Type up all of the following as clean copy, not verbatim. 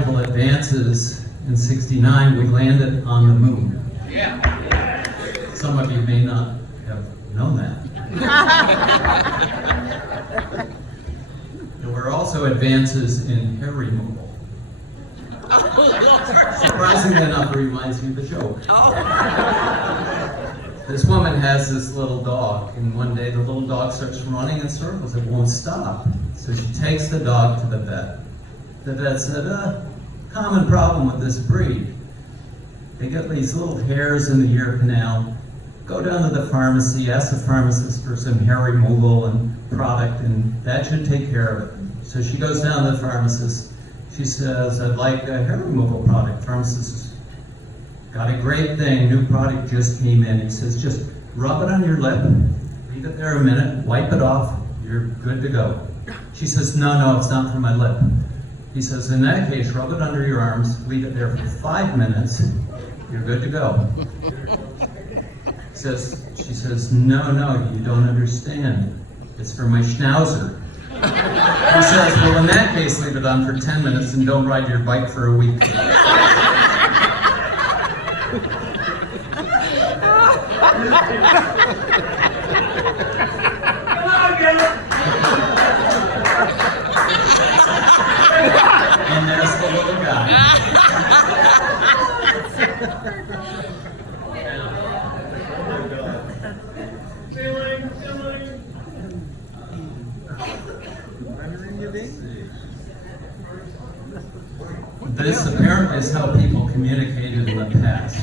technological advances in '69, we landed on the moon. Yeah. Some of you may not have known that. There were also advances in hair removal. Surprisingly enough, it reminds me of the show. This woman has this little dog, and one day the little dog starts running in circles. It won't stop. So she takes the dog to the vet. The vet said, common problem with this breed. They get these little hairs in the ear canal. Go down to the pharmacy, ask the pharmacist for some hair removal and product, and that should take care of it. So she goes down to the pharmacist. She says, I'd like a hair removal product. Pharmacist, got a great thing, new product just came in. He says, just rub it on your lip, leave it there a minute, wipe it off, you're good to go. She says, no, it's not for my lip. He says, in that case, rub it under your arms, leave it there for 5 minutes, you're good to go. She says, no, you don't understand. It's for my schnauzer. He says, well, in that case, leave it on for 10 minutes and don't ride your bike for a week. And there's the little guy. This apparently is how people communicated in the past.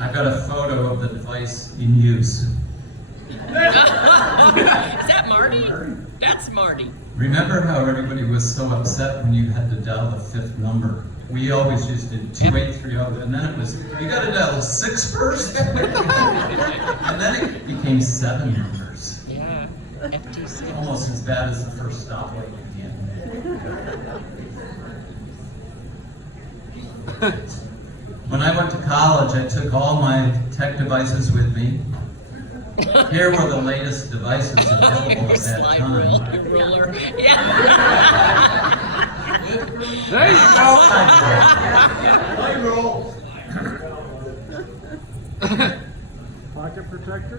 I've got a photo of the device in use. Is that Marty? That's Marty. Remember how everybody was so upset when you had to dial the 5th number? We always just did 2830, and then it was, you gotta dial 6 first? And then it became 7 numbers. Yeah, FTC. Almost as bad as the first stoplight again. When I went to college, I took all my tech devices with me. Here were the latest devices available at that time. Ruler. Yeah. There you go. Pocket protector?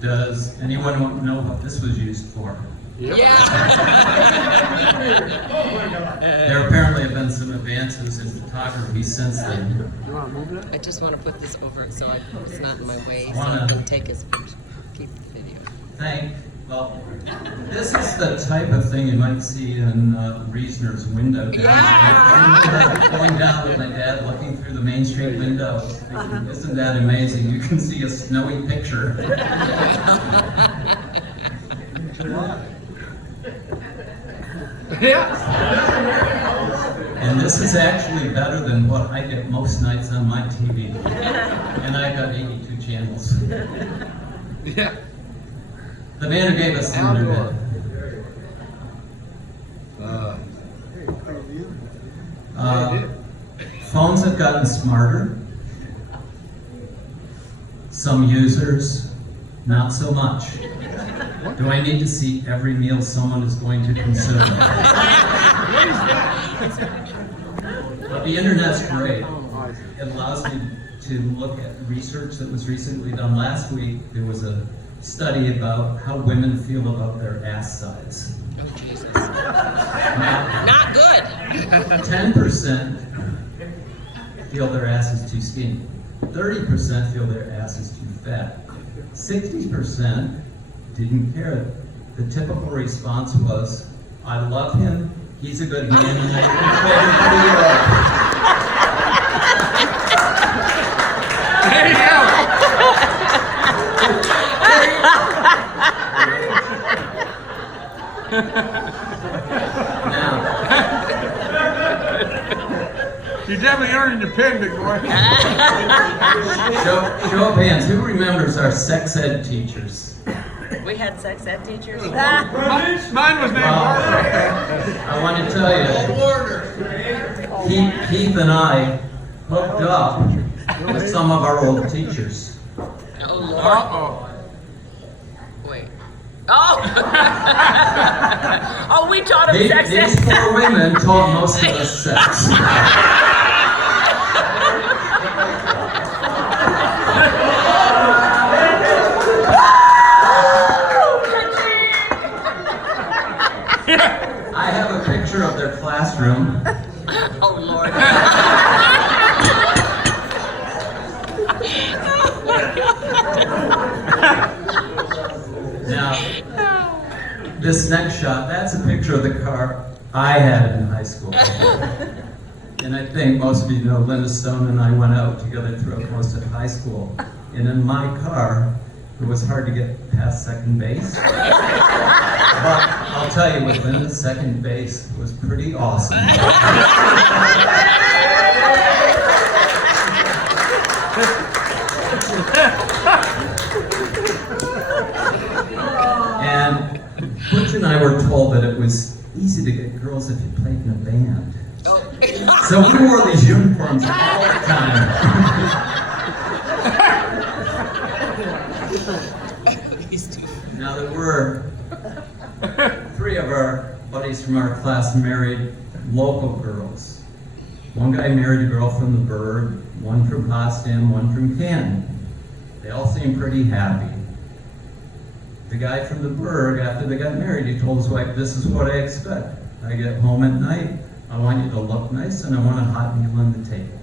Does anyone know what this was used for? Yeah. There apparently have been some advances in photography since then. You want to move it? I just want to put this over it so it's not in my way, so Wanna- I can take his picture. Keep the video. Well, this is the type of thing you might see in Reasoner's window. Going down with my dad, looking through the Main Street window. Thinking, isn't that amazing? You can see a snowy picture. Yeah. And this is actually better than what I get most nights on my TV. And I've got 82 channels. Yeah. The man who gave us the internet. Phones have gotten smarter. Some users, not so much. Do I need to see every meal someone is going to consume? But the internet's great. It allows me to look at research that was recently done last week. There was a study about how women feel about their ass size. Oh, Jesus. Now, Not good. 10% feel their ass is too skinny. 30% feel their ass is too fat. 60% didn't care. The typical response was, I love him, he's a good man, and I think everybody else. There you go. Now, You're definitely earning your pin, big boy. show of hands, who remembers our sex ed teachers? We had sex ed teachers. Mine was named Barbara. I want to tell you, Keith and I hooked up with some of our old teachers. Oh, Lord. Uh-oh. Wait. Oh! Oh, we taught him sex These ed. four women taught most of us sex. I have a picture of their classroom. Oh, Lord. Now, this next shot, that's a picture of the car I had in high school. And I think most of you know Linda Stone and I went out together throughout most of high school. And in my car, it was hard to get past second base. But I'll tell you, with Linda, second base was pretty awesome. And Butch and I were told that it was easy to get girls if you played in a band. Oh. So we wore these uniforms all the time. These two. Now there were three of our buddies from our class married local girls. One guy married a girl from the Burg, one from Potsdam, one from Canton. They all seemed pretty happy. The guy from the Burg, after they got married, he told his wife, "This is what I expect. I get home at night, I want you to look nice, and I want a hot meal on the table."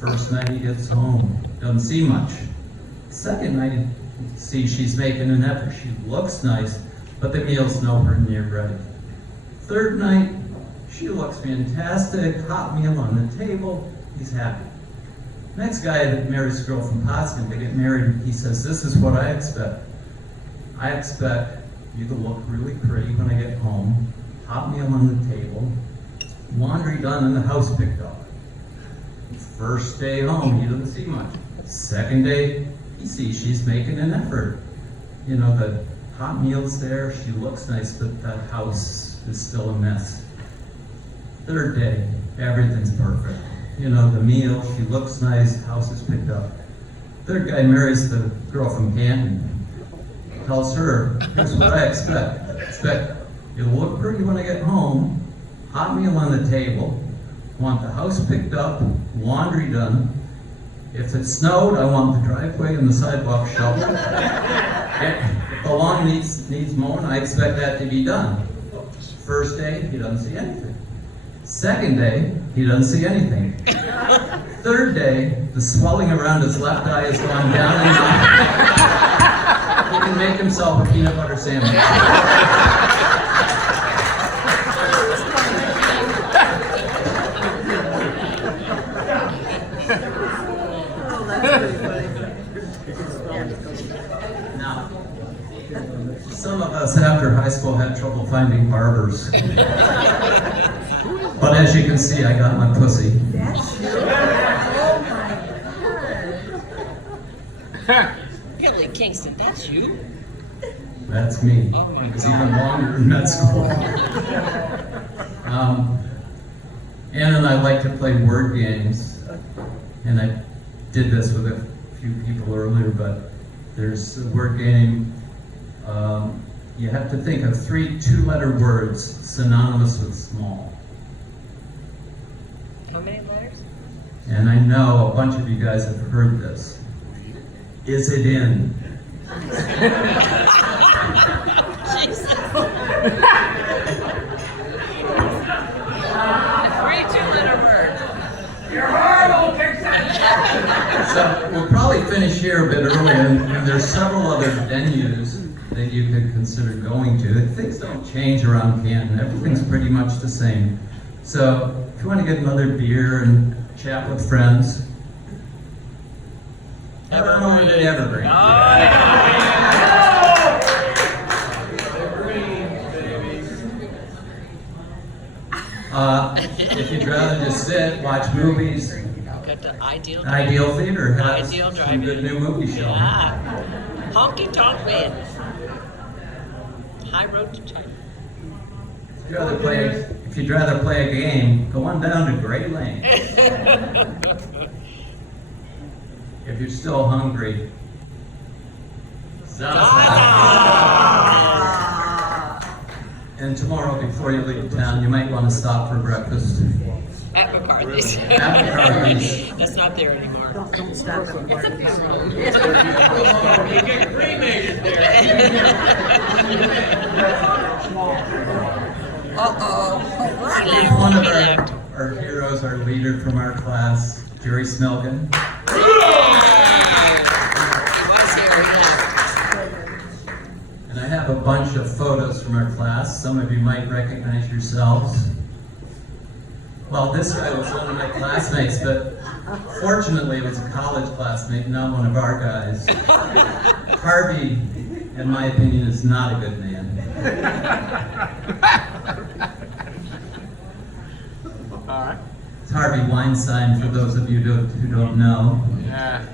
First night he gets home, doesn't see much. Second night, he sees she's making an effort. She looks nice, but the meal's nowhere near ready. Third night, she looks fantastic, hot meal on the table, he's happy. Next guy that marries a girl from Potsdam, they get married, he says, "This is what I expect. I expect you to look really pretty when I get home, hot meal on the table, laundry done and the house picked up." First day home, he doesn't see much. Second day, he sees she's making an effort. You know, the hot meal's there, she looks nice, but that house is still a mess. Third day, everything's perfect. You know, the meal, she looks nice, house is picked up. Third guy marries the girl from Canton. Tells her, "Here's what I expect. I expect you to look pretty when I get home, hot meal on the table, want the house picked up, laundry done. If it snowed, I want the driveway and the sidewalk shoveled. If the lawn needs mowing, I expect that to be done." First day, he doesn't see anything. Second day, he doesn't see anything. Third day, the swelling around his left eye has gone down enough. He can make himself a peanut butter sandwich. Now, some of us after high school had trouble finding barbers. But as you can see, I got my pussy. That's you. Oh, my God. Billy Kingston, that's you? That's me. It's even longer in med school. Ann and I like to play word games, and I did this with a few people earlier, but there's a word game. You have to think of 3 two-letter words synonymous with small. How many letters? And I know a bunch of you guys have heard this. Is it in? Jesus. 3 two-letter words. So we'll probably finish here a bit early, and there's several other venues that you could consider going to. Things don't change around Canton. Everything's pretty much the same. So if you want to get another beer and chat with friends, head on over to Evergreen. If you'd rather just sit, watch movies, Got the ideal. Ideal Theater has Ideal some Drive-In. good new movie shows. Yeah. Honky Tonk Man. High Road to China. If you'd rather play a game, go on down to Gray Lane. If you're still hungry, Zaza. And tomorrow, before you leave town, you might want to stop for breakfast. At McCarthy's. At McCarthy's. That's not there anymore. Don't stop at Marty's. One of our heroes, our leader from our class, Jerry Smelkin. And I have a bunch of photos from our class. Some of you might recognize yourselves. Well, this guy was one of my classmates, but fortunately it was a college classmate, not one of our guys. Harvey, in my opinion, is not a good man. All right. It's Harvey Weinstein, for those of you who don't know. Yeah.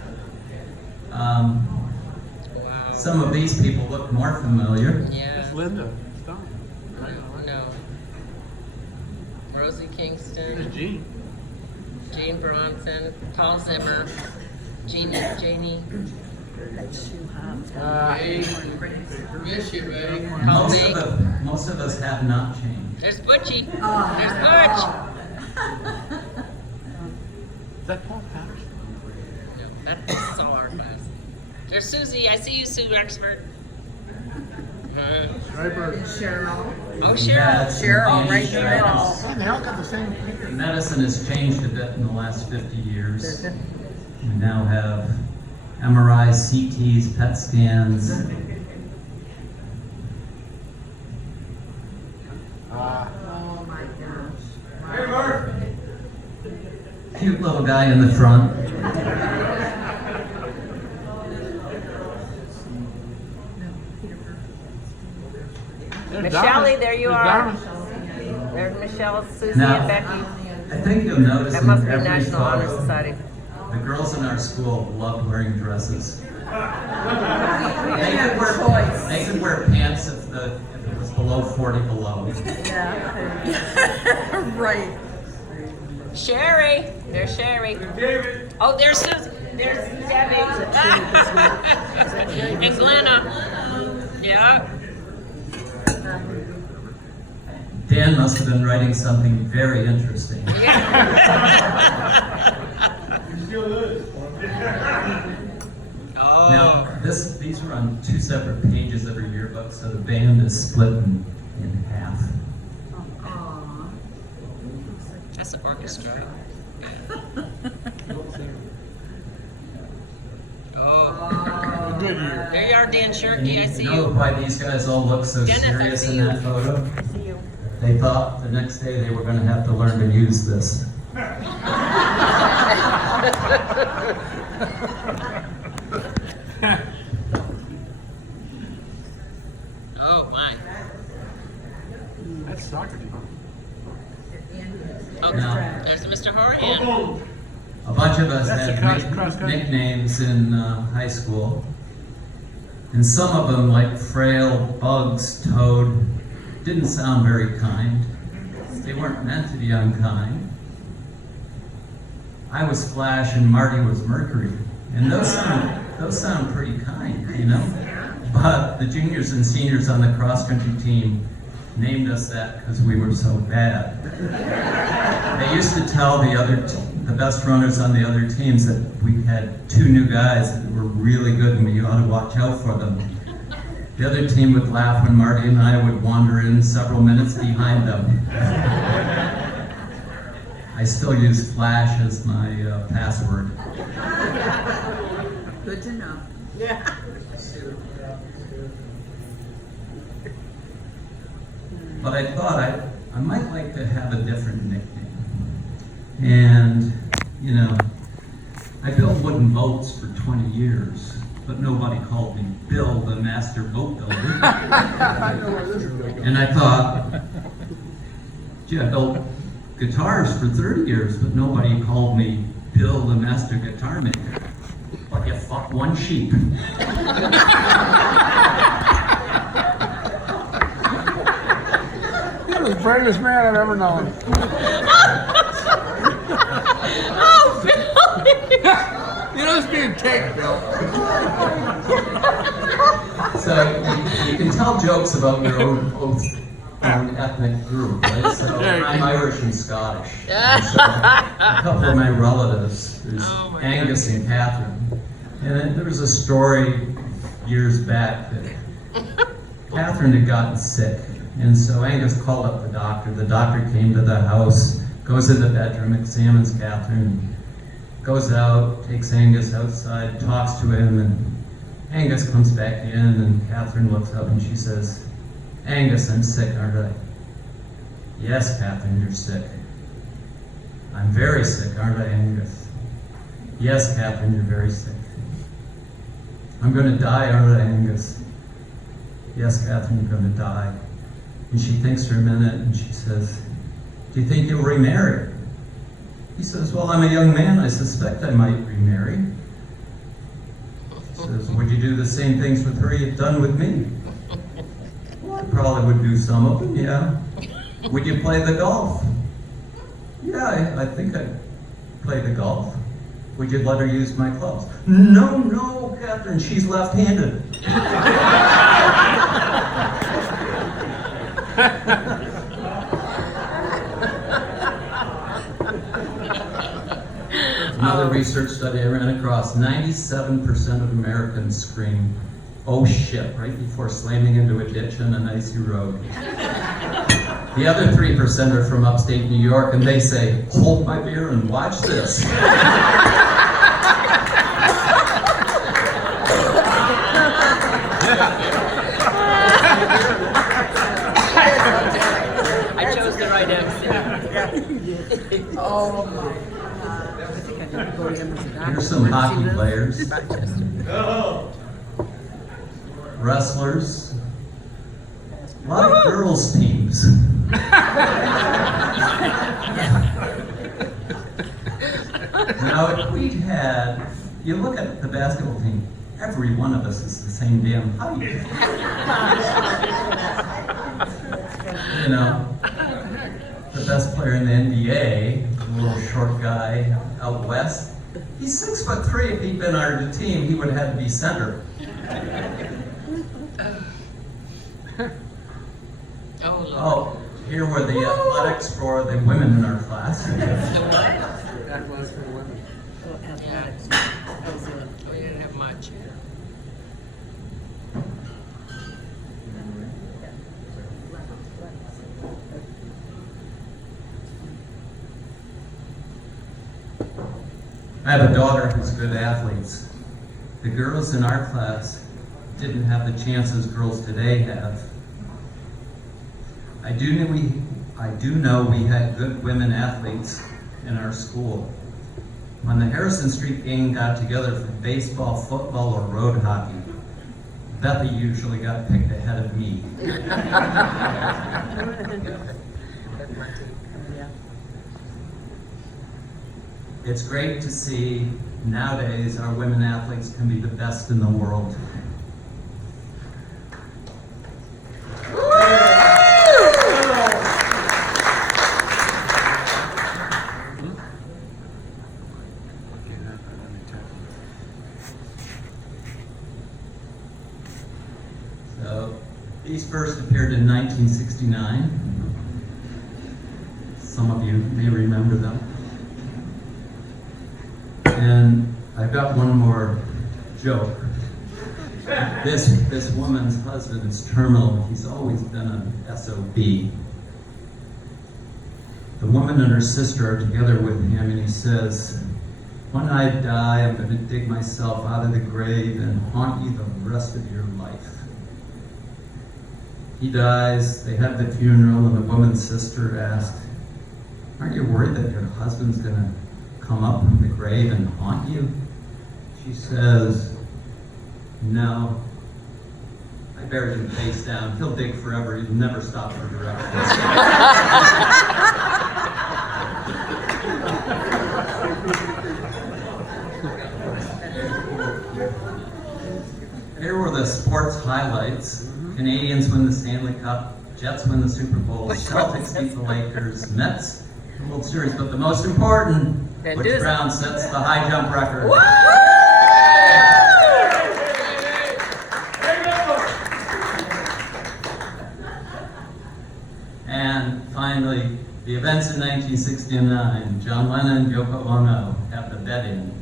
Some of these people look more familiar. Yeah. That's Linda Stone. No. Rosie Kingston, There's Gene. Gene Bronson, Paul Zimmer, Janie. Miss you, baby. Paul Most Big. most of us have not changed. There's Butchie. There's Butch. Is that Paul Patterson? No, that's all our class. There's Susie. I see you, Sue Rexford. Striper. Cheryl. Oh, Cheryl. That's Cheryl, Annie right there. Strauss. Man, they all got the same picture. Medicine has changed a bit in the last 50 years. We now have MRIs, CTs, PET scans. Ah. Oh my gosh. Hey, Mark. Cute little guy in the front. There's Michelle, Donna. there you There's are. Donna. There's Michelle, Susie, Now, and Becky. I think you'll notice That in must be every National Honor photo, Society. the girls in our school love wearing dresses. They could wear pants if it was below 40 below. Right. Sherry. There's Sherry. David. Oh, there's Susie. There's Debbie. And Glenna. Yeah. Dan must have been writing something very interesting. Oh. Now, these are on two separate pages of your yearbook, so the band is split in half. Aw. That's the orchestra. Oh. Good year. There you are, Dan And Shirky. I see you know you. why these guys all look so Dennis, I serious see in you. that photo? They thought the next day they were going to have to learn to use this. Oh, my. That's soccer team. Oh, Now- there's Mr. Horan. A bunch of us That's had the cross country. nicknames in high school. And some of them, like Frail, Bugs, Toad, didn't sound very kind. They weren't meant to be unkind. I was Flash and Marty was Mercury. And those sound pretty kind, you know? But the juniors and seniors on the cross-country team named us that because we were so bad. They used to tell the best runners on the other teams that we had two new guys that were really good and we ought to watch out for them. The other team would laugh when Marty and I would wander in several minutes behind them. I still use Flash as my password. Good to know. But I thought I might like to have a different nickname. And, you know, I built wooden boats for 20 years, but nobody called me Bill, the master boat builder. And I thought, gee, I built guitars for 30 years, but nobody called me Bill, the master guitar maker. But you fuck one sheep. You're the bravest man I've ever known. Oh, Bill. You know, it's being taped, Bill. So you can tell jokes about your own own ethnic group, right? So There you I'm go. Irish and Scottish. And so a couple of my relatives, there's Oh my Angus and Catherine. And then there was a story years back that Catherine had gotten sick. And so Angus called up the doctor. The doctor came to the house, goes in the bedroom, examines Catherine, goes out, takes Angus outside, talks to him, and Angus comes back in, and Catherine looks up and she says, "Angus, I'm sick, aren't I?" "Yes, Catherine, you're sick." "I'm very sick, aren't I, Angus?" "Yes, Catherine, you're very sick." "I'm going to die, aren't I, Angus?" "Yes, Catherine, you're going to die." And she thinks for a minute and she says, "Do you think you'll remarry?" He says, "Well, I'm a young man. I suspect I might remarry." She says, "Would you do the same things with her you've done with me?" "Well, I probably would do some of them, yeah." "Would you play the golf?" "Yeah, I think I'd play the golf." "Would you let her use my clubs?" "No, no, Catherine, she's left-handed." Another research study I ran across, 97% of Americans scream, "Oh shit," right before slamming into a ditch on an icy road. The other 3% are from upstate New York, and they say, "Hold my beer and watch this." I chose the right MC. Oh my God. I think I need to go to him as a doctor. Here's some Where does he hockey live? players, wrestlers, a lot of girls' teams. Now, if we'd had, you look at the basketball team, every one of us is the same damn height. You know, the best player in the NBA, the little short guy out west, he's 6'3". If he'd been our team, he would have had to be center. Oh, Lord. Oh, here were the athletics for the women in our class. That was for women. Oh, athletics. Yeah. That was it. We didn't have much. I have a daughter who's good athletes. The girls in our class didn't have the chances girls today have. I do know we had good women athletes in our school. When the Harrison Street gang got together for baseball, football, or road hockey, Bethy usually got picked ahead of me. It's great to see nowadays our women athletes can be the best in the world. So, these first appeared in 1969. Some of you may remember them. And I've got one more joke. This woman's husband is terminal. He's always been an SOB. The woman and her sister are together with him, and he says, "When I die, I'm going to dig myself out of the grave and haunt you the rest of your life." He dies, they have the funeral, and the woman's sister asks, "Aren't you worried that your husband's going to come up from the grave and haunt you?" She says, "No. I buried him face down. He'll dig forever. He'll never stop for directions." Here were the sports highlights. Canadians win the Stanley Cup. Jets win the Super Bowl. Celtics beat the Lakers. Mets the World Series. But the most important, Van Butch Dusen. Brown sets the high jump record. finally, the events in 1969, John Lennon and Yoko Ono have the betting.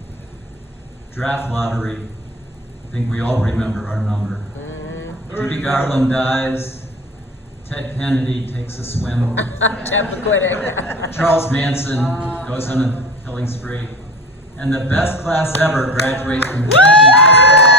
Draft lottery, I think we all remember our number. Judy Garland dies, Ted Kennedy takes a swim, Time for quitting. Charles Manson goes on a killing spree, and the best class ever graduates from Camden High School.